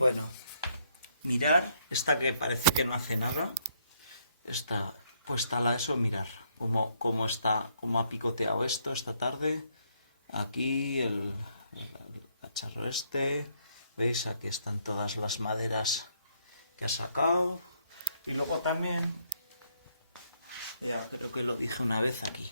Bueno, mirar, esta que parece que no hace nada, está puesta a la eso, mirar cómo está, cómo ha picoteado esto esta tarde. Aquí el cacharro este, ¿veis? Aquí están todas las maderas que ha sacado. Y luego también, ya creo que lo dije una vez aquí,